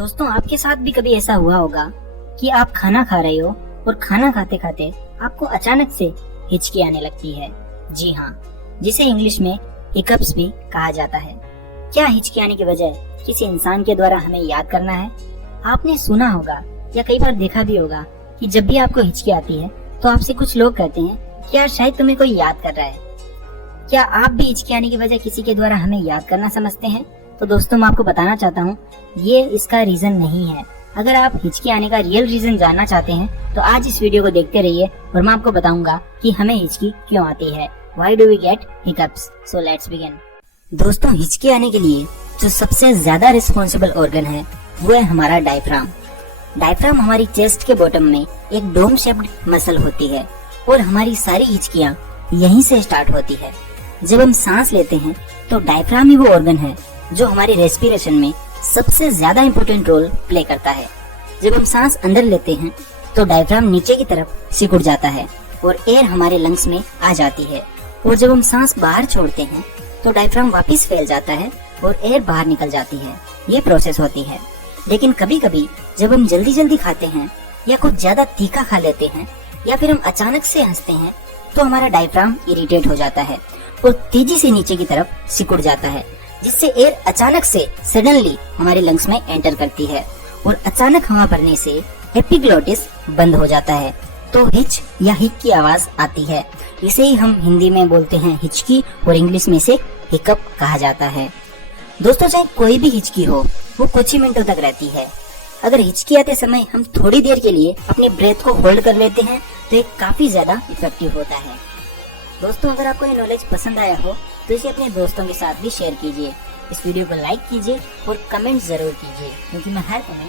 दोस्तों, आपके साथ भी कभी ऐसा हुआ होगा कि आप खाना खा रहे हो और खाना खाते खाते आपको अचानक से हिचकी आने लगती है। जी हाँ, जिसे इंग्लिश में हिकअप्स भी कहा जाता है। क्या हिचकी आने की वजह किसी इंसान के द्वारा हमें याद करना है? आपने सुना होगा या कई बार देखा भी होगा कि जब भी आपको हिचकी आती है तो आपसे कुछ लोग कहते हैं कि यार शायद तुम्हें कोई याद कर रहा है। क्या आप भी हिचकी आने की वजह किसी के द्वारा हमें याद करना समझते हैं? तो दोस्तों, मैं आपको बताना चाहता हूँ ये इसका रीजन नहीं है। अगर आप हिचकी आने का रियल रीजन जानना चाहते हैं तो आज इस वीडियो को देखते रहिए और मैं आपको बताऊंगा कि हमें हिचकी क्यों आती है। Why do we get hiccups? So let's begin. दोस्तों, हिचकी आने के लिए जो सबसे ज्यादा रिस्पॉन्सिबल ऑर्गन है वो है हमारा डायफ्राम। डायफ्राम हमारी चेस्ट के बॉटम में एक डोम शेप्ड मसल होती है और हमारी सारी हिचकियाँ यहीं से स्टार्ट होती है। जब हम सांस लेते हैं तो डायफ्राम ही वो ऑर्गन है जो हमारी रेस्पिरेशन में सबसे ज्यादा इम्पोर्टेंट रोल प्ले करता है। जब हम सांस अंदर लेते हैं तो डायफ्राम नीचे की तरफ सिकुड़ जाता है और एयर हमारे लंग्स में आ जाती है, और जब हम सांस बाहर छोड़ते हैं तो डायफ्राम वापस फैल जाता है और एयर बाहर निकल जाती है। ये प्रोसेस होती है। लेकिन कभी कभी जब हम जल्दी जल्दी खाते हैं या कुछ ज्यादा तीखा खा लेते हैं या फिर हम अचानक से हंसते हैं तो हमारा डायफ्राम इरिटेट हो जाता है और तेजी से नीचे की तरफ सिकुड़ जाता है, जिससे एयर अचानक से सडनली हमारे लंग्स में एंटर करती है और अचानक हवा भरने से एपिग्लोटिस बंद हो जाता है तो हिच या हिक की आवाज आती है। इसे ही हम हिंदी में बोलते हैं हिचकी और इंग्लिश में से हिकअप कहा जाता है। दोस्तों, चाहे कोई भी हिचकी हो वो कुछ ही मिनटों तक रहती है। अगर हिचकी आते समय हम थोड़ी देर के लिए अपने ब्रेथ को होल्ड कर लेते हैं तो ये काफी ज्यादा इफेक्टिव होता है। दोस्तों, अगर आपको ये नॉलेज पसंद आया हो तो इसे अपने दोस्तों के साथ भी शेयर कीजिए। इस वीडियो को लाइक कीजिए और कमेंट जरूर कीजिए, क्योंकि मैं हर कमेंट